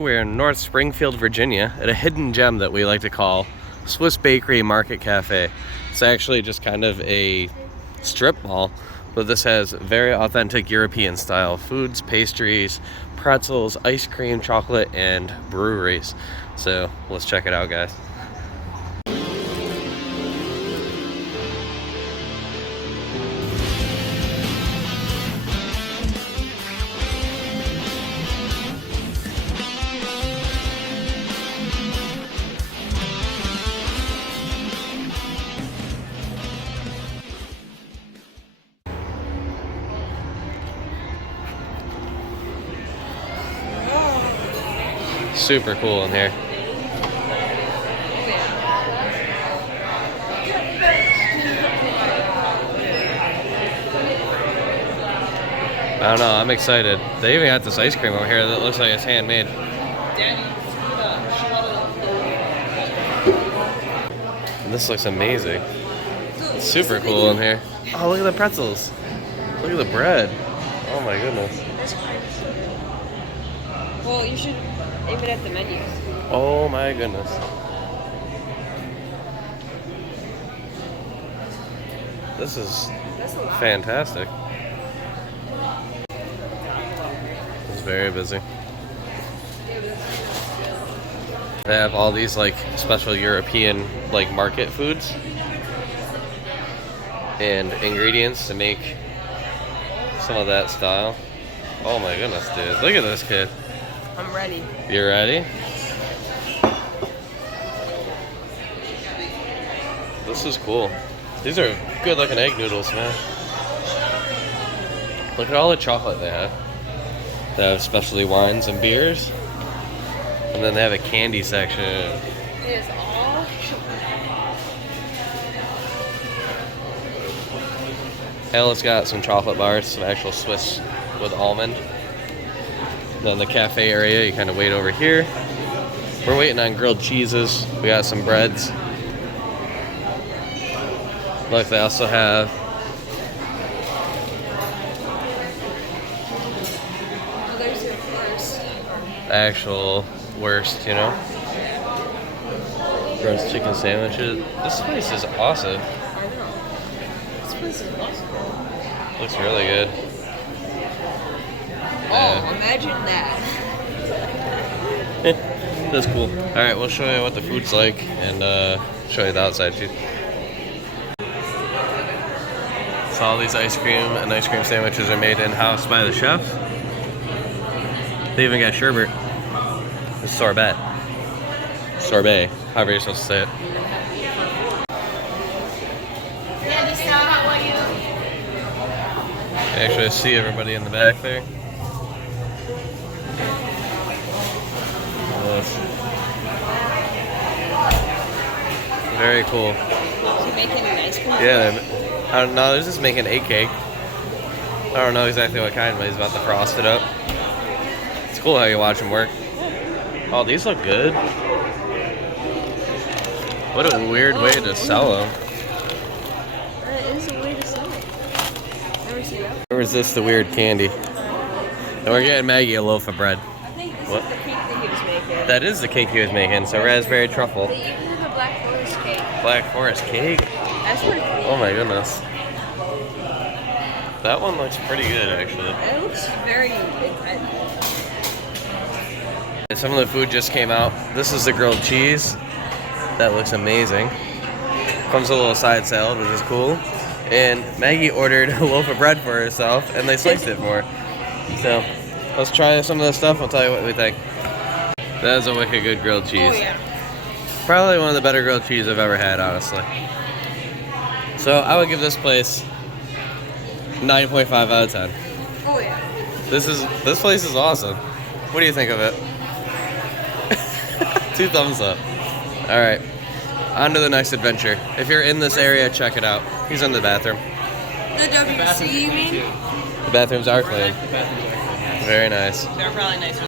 We're in North Springfield, Virginia at a hidden gem that we like to call Swiss Bakery Market Cafe. It's actually just kind of a strip mall, but this has very authentic European style foods, pastries, pretzels, ice cream, chocolate, and breweries. So let's check it out, guys. Super cool in here. I don't know, I'm excited. They even got this ice cream over here that looks like it's handmade. And this looks amazing. It's super cool in here. Oh, look at the pretzels. Look at the bread. Oh my goodness. Well, you should aim it at the menus. Oh my goodness. This is fantastic. It's very busy. They have all these like special European like market foods and ingredients to make some of that style. Oh my goodness, dude. Look at this kid. I'm ready. You ready? This is cool. These are good looking egg noodles, man. Look at all the chocolate they have. They have specialty wines and beers. And then they have a candy section. It is all Ella's got some chocolate bars, some actual Swiss with almond. Then the cafe area, you kind of wait over here. We're waiting on grilled cheeses. We got some breads. Look, they also have there's your first. actual wurst, you know? Roast chicken sandwiches. This place is awesome. I know. This place is awesome. Looks really good. Oh, imagine that. That's cool. Alright, we'll show you what the food's like and show you the outside too. So all these ice cream and ice cream sandwiches are made in-house by the chef. They even got sherbet. It's sorbet. Sorbet, however you're supposed to say it. You actually see everybody in the back there. Very cool. Is he making an ice cream? Yeah, I don't know. They're just making a cake. I don't know exactly what kind, but he's about to frost it up. It's cool how you watch him work. Oh, these look good. What a weird way to sell them. That is a way to sell it. Never seen that. Or is this the weird candy? And we're getting Maggie a loaf of bread. I think this What? is the cake that he was making. That is the cake he was making. So raspberry truffle. They even have a Black Forest cake. Black Forest cake. That's pretty cool. Oh my goodness. That one looks pretty good, actually. It looks very intense. Some of the food just came out. This is the grilled cheese. That looks amazing. Comes with a little side salad, which is cool. And Maggie ordered a loaf of bread for herself, and they sliced it for her. So let's try some of the stuff. I'll tell you what we think. That is a wicked good grilled cheese. Oh yeah. Probably one of the better grilled cheese I've ever had, honestly. So I would give this place 9.5 out of 10. Oh yeah. This place is awesome. What do you think of it? 2 thumbs up. All right, on to the next adventure. If you're in this area, check it out. He's in the bathroom. The WC, you mean? The bathrooms are clean. Very nice. They're probably nice.